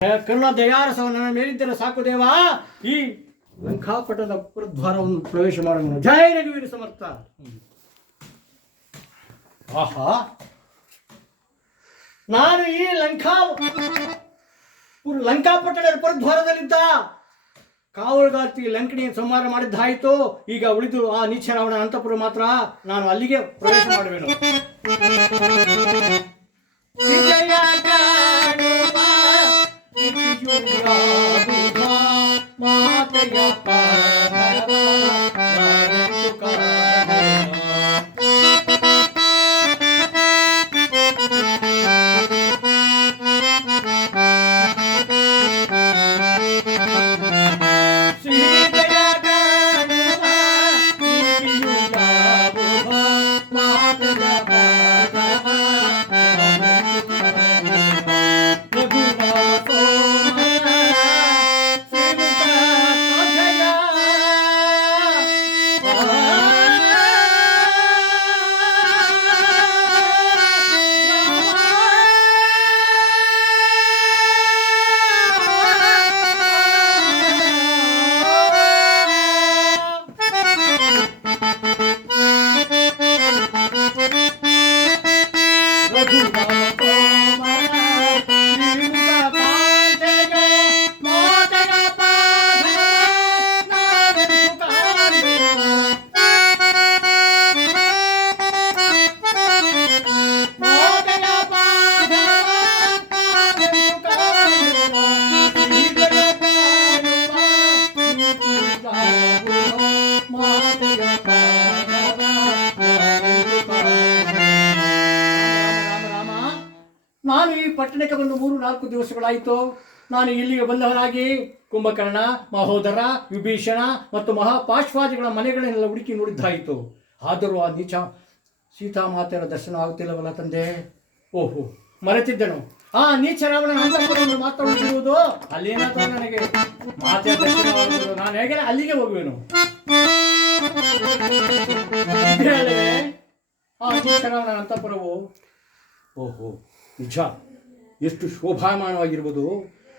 ಕರುಣ ದಯಾರಸವನ್ನು ನನ್ನ ಮೇಲಿದ್ದರೆ ಸಾಕು ದೇವ. ಈ ಲಂಕಾಪಟದ ಪುರದ್ವಾರವನ್ನು ಪ್ರವೇಶ ಮಾಡೋಣ. ಜಯ ರಘುವೀರ ಸಮರ್ಥ. ಆಹಾ, ನಾನು ಈ ಲಂಕಾಪಟ್ಟಣದ ಪುರದ್ವಾರದಲ್ಲಿದ್ದ ಕಾವಲುಗಾರ್ತಿ ಲಂಕಣಿಯನ್ನು ಸಂಹಾರ ಮಾಡಿದ್ದಾಯಿತು. ಈಗ ಉಳಿದು ಆ ನೀಚ ರಾವಣ ಅಂತಪುರ ಮಾತ್ರ. ನಾನು ಅಲ್ಲಿಗೆ ಪ್ರವೇಶ ಮಾಡುವೆನು. ನಾನು ಈ ಪಟ್ಟಣಕ್ಕೆ ಬಂದು 3-4 ದಿವಸಗಳಾಯಿತು. ನಾನು ಇಲ್ಲಿಗೆ ಬಂದವನಾಗಿ ಕುಂಭಕರ್ಣ, ಮಹೋದರ, ವಿಭೀಷಣ ಮತ್ತು ಮಹಾಪಾಶ್ವಾದಿಗಳ ಮನೆಗಳನ್ನೆಲ್ಲ ಹುಡುಕಿ ನೋಡಿದ್ದಾಯಿತು. ಆದರೂ ಆ ನೀಚ ಸೀತಾಮಾತೆಯರ ದರ್ಶನ ಆಗುತ್ತಿಲ್ಲವಲ್ಲ ತಂದೆ. ಓಹೋ, ಮರೆತಿದ್ದನು. ಆ ನೀಚ ರಾವಣನ ಅಂತಃಪುರವನ್ನು ಮಾತಾಡುತ್ತಿರುವುದು. ಅಲ್ಲೇನಾದರೂ ನನಗೆ ಮಾತೆಯ ದರ್ಶನವಾಗುವುದು. ನಾನು ಹೇಗೆ ಅಲ್ಲಿಗೆ ಹೋಗುವೆನು. ಆ ನೀಚ ರಾವಣನ ಅಂತಃಪುರವು ಓಹೋ ನಿಜ, ಎಷ್ಟು ಶೋಭಾಮಾನವಾಗಿರ್ಬೋದು.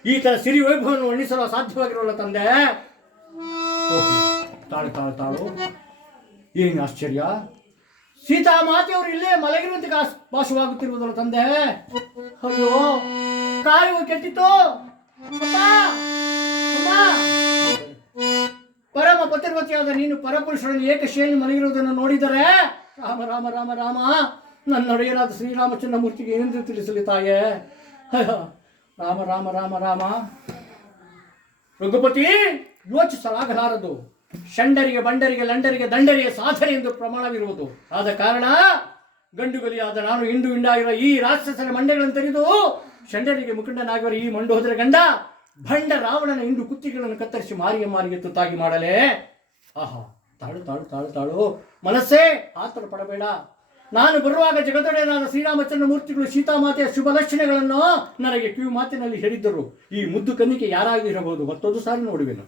ಈ ಥರ ಸಿರಿ ವೈಭವವನ್ನು ವರ್ಣಿಸಲು ಸಾಧ್ಯವಾಗಿರೋಲ್ಲ ತಂದೆ. ಓಹೋ, ತಾಳು ತಾಳು ತಾಳು, ಏನು ಆಶ್ಚರ್ಯ. ಸೀತಾಮಾತೆಯವರು ಇಲ್ಲೇ ಮಲಗಿರುವಂತೆ ಭಾಸವಾಗುತ್ತಿರುವುದಲ್ಲ ತಂದೆ. ಅಯ್ಯೋ, ಕಾಯುವ ಕೆಟ್ಟಿತ್ತು. ಪರಮ ಪತಿರ್ವತಿಯಾದ ನೀನು ಪರಪುರುಷರನ್ನು ಏಕಶೇಲಿ ಮಲಗಿರುವುದನ್ನು ನೋಡಿದರೆ ರಾಮ ರಾಮ ರಾಮ ರಾಮ, ನನ್ನ ಒಡೆಯರಾದ ಶ್ರೀರಾಮಚಂದ್ರ ಮೂರ್ತಿಗೆ ಏನೆಂದು ತಿಳಿಸಲಿ ತಾಯೇ. ರಾಮ ರಾಮ ರಾಮ ರಾಮ. ರಘುಪತಿ, ಯೋಚಿಸಲಾಗಲಾರದು. ಷಂಡರಿಗೆ ಬಂಡರಿಗೆ ಲಂಡರಿಗೆ ದಂಡರಿಗೆ ಸಾಧನೆ ಎಂದು ಪ್ರಮಾಣವಿರುವುದು. ಆದ ಕಾರಣ ಗಂಡುಗಲಿಯಾದ ನಾನು ಹಿಂಡು ಹಿಂಡಾಗಿರುವ ಈ ರಾಕ್ಷಸರ ಮಂಡೆಗಳನ್ನು ತೆರೆದು ಷಂಡರಿಗೆ ಮುಖಂಡನಾಗಿರುವ ಈ ಮಂಡೋದರ ಗಂಡ ಭಂಡ ರಾವಣನ ಹಿಂಡು ಕುತ್ತಿಗೆಗಳನ್ನು ಕತ್ತರಿಸಿ ಮಾರಿಗೆ ತುತ್ತಾಗಿ ಮಾಡಲೇ. ಆಹಾ, ತಾಳು ತಾಳು ತಾಳು ತಾಳು. ಮನಸ್ಸೇ ಆತರ ಪಡಬೇಡ. ನಾನು ಬರುವಾಗ ಜಗದೊಡೆಯನಾದ ಶ್ರೀರಾಮಚಂದ್ರ ಮೂರ್ತಿಗಳು ಸೀತಾಮಾತೆಯ ಶುಭ ಲಕ್ಷಣಗಳನ್ನು ನನಗೆ ಕಿವಿ ಮಾತಿನಲ್ಲಿ ಹೇಳಿದ್ದರು. ಈ ಮುದ್ದು ಕನ್ನಿಕೆ ಯಾರಾಗಿರಬಹುದು, ಮತ್ತೊಂದು ಸಾರಿ ನೋಡುವೆನು.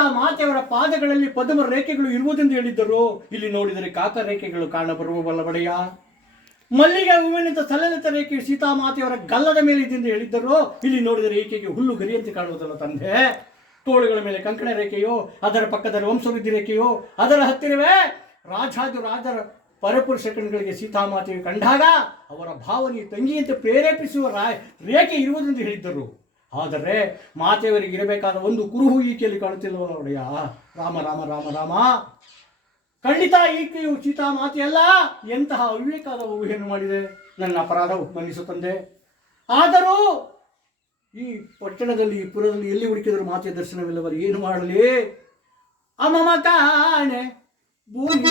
ಸೀತಾ ಮಾತೆಯವರ ಪಾದಗಳಲ್ಲಿ ಪದ್ಮ ರೇಖೆಗಳು ಇರುವುದೆಂದು ಹೇಳಿದ್ದರು. ಇಲ್ಲಿ ನೋಡಿದರೆ ಕಾಕ ರೇಖೆಗಳು ಕಾಣಬರುವವಲ್ಲ ಒಡೆಯ. ಮಲ್ಲಿಗೆ ಹೂವಿನಿಂದ ಸಲಲಿತ ರೇಖೆಯು ಸೀತಾಮಾತೆಯವರ ಗಲ್ಲದ ಮೇಲೆ ಇದೆಂದು ಹೇಳಿದ್ದರು. ಇಲ್ಲಿ ನೋಡಿದರೆ ಈಕೆಗೆ ಹುಲ್ಲು ಗರಿಯಂತೆ ಕಾಣುವುದಲ್ಲ ತಂದೆ. ತೋಳುಗಳ ಮೇಲೆ ಕಂಕಣ ರೇಖೆಯೋ, ಅದರ ಪಕ್ಕದಲ್ಲಿ ವಂಶವೃದ್ಧಿ ರೇಖೆಯೋ, ಅದರ ಹತ್ತಿರವೇ ರಾಜರ ಪರಪುರುಷ ಕಣ್ಗಳಿಗೆ ಸೀತಾಮಾತೆಯು ಕಂಡಾಗ ಅವರ ಭಾವನೆ ತಂಗಿಯಂತೆ ಪ್ರೇರೇಪಿಸುವ ರೇಖೆ ಇರುವುದೆಂದು ಹೇಳಿದ್ದರು. ಆದರೆ ಮಾತೆಯವರಿಗೆ ಇರಬೇಕಾದ ಒಂದು ಕುರುಹು ಈಕೆಯಲ್ಲಿ ಕಾಣುತ್ತಿಲ್ಲವೋ ನೋಡೆಯ. ರಾಮ ರಾಮ ರಾಮ ರಾಮ. ಖಂಡಿತ ಈಕೆಯು ಸೀತಾಮಾತೆಯಲ್ಲ. ಎಂತಹ ಅವಿವೇಕಾದ ಊಹೆಯನ್ನು ಮಾಡಿದೆ. ನನ್ನ ಅಪರಾಧ ಮನ್ನಿಸು ತಂದೆ. ಆದರೂ ಈ ಪಟ್ಟಣದಲ್ಲಿ, ಈ ಪುರದಲ್ಲಿ ಎಲ್ಲಿ ಹುಡುಕಿದರೂ ಮಾತೆಯ ದರ್ಶನವಿಲ್ಲವರು ಏನು ಮಾಡಲಿ? ಅಮಮ ಕಾಣೆ ಭೂಮಿ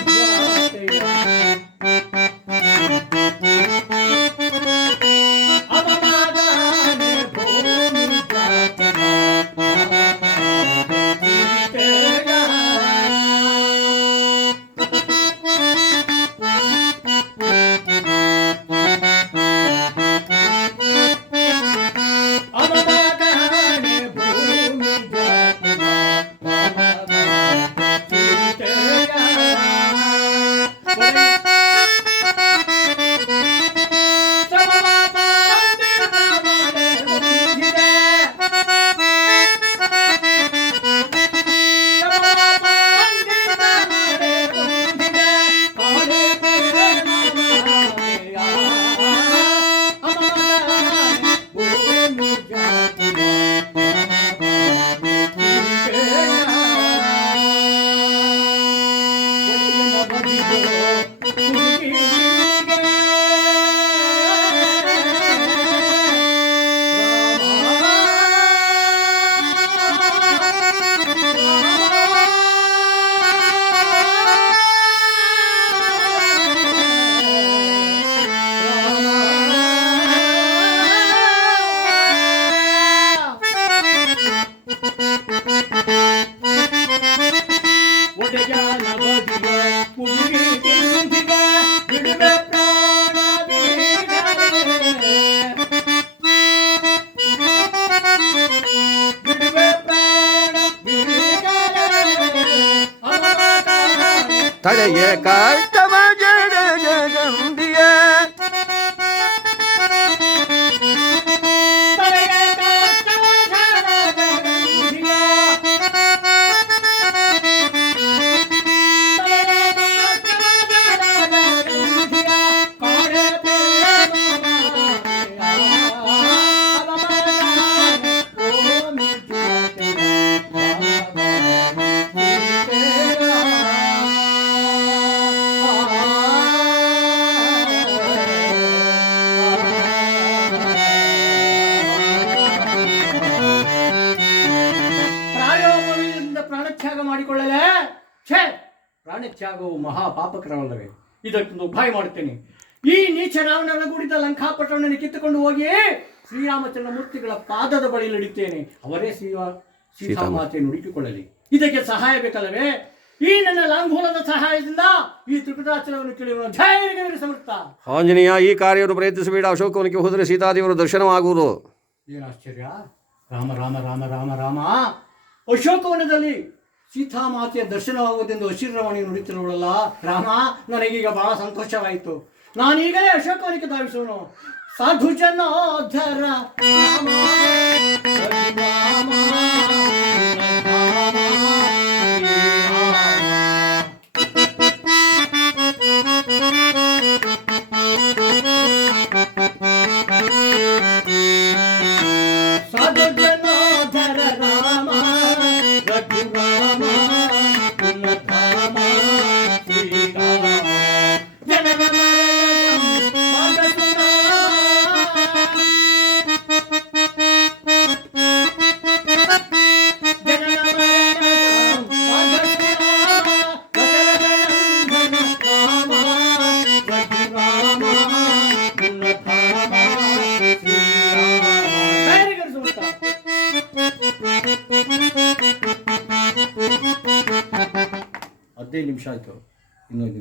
ತಡೆಯ ಕಾಷ್ಟವ ಜಡ ಜಗಂಬಿಯ ಮಾಡಿಕೊಳ್ಳಲೇ? ಛೇ, ಪ್ರಾಣತ್ಯಾಗವು ಮಹಾಪಾಪಕರವಲ್ಲವೇ? ಇದಕ್ಕೊಂದು ಉಪಾಯ ಮಾಡುತ್ತೇನೆ. ಈ ನೀಚ ರಾವಣನಗೂಡಿದ ಲಂಕಾಪಟ್ಟಣವನ್ನು ಕಿತ್ತುಕೊಂಡು ಹೋಗಿ ಶ್ರೀರಾಮಚಂದ್ರ ಮೂರ್ತಿಗಳ ಪಾದದ ಬಳಿ ನಡೀತೇನೆ. ಅವರೇ ಸೀತಾಮಾತೆಯನ್ನು ಹುಡುಕಿಕೊಳ್ಳಲಿ. ಇದಕ್ಕೆ ಸಹಾಯ ಬೇಕಲ್ಲವೇ? ಈ ನನ್ನ ಲಾಂಘೂಲದ ಸಹಾಯದಿಂದ ಈ ತ್ರಿಕುಟಾಚಲವನ್ನು ಕೇಳುವ ಧೈರ್ಯ ಸಮರ್ಥ. ಆಂಜನೇಯ, ಈ ಕಾರ್ಯವನ್ನು ಪ್ರಯತ್ನಿಸಬೇಡ. ಅಶೋಕವನಕ್ಕೆ ಹೋದರೆ ಸೀತಾದೇವರ ದರ್ಶನವಾಗುವುದು. ಏನು ಆಶ್ಚರ್ಯ! ರಾಮ ರಾಮ ರಾಮ ರಾಮ ರಾಮ. ಅಶೋಕವನದಲ್ಲಿ ಸೀತಾಮಾತೆಯ ದರ್ಶನವಾಗುವುದೆಂದು ಅಶಿರವಾಣಿ ನುಡಿತಿರುವಲ್ಲ ರಾಮ. ನನಗೀಗ ಬಹಳ ಸಂತೋಷವಾಯಿತು. ನಾನೀಗಲೇ ಅಶೋಕವನಕ್ಕೆ ಧಾವಿಸೋನು. ಸಾಧು ಜನೋಧರ ರಾಮ ರಾಮ ನಿಮಿಷ ಆಯಿತು. ಇನ್ನೊಂದು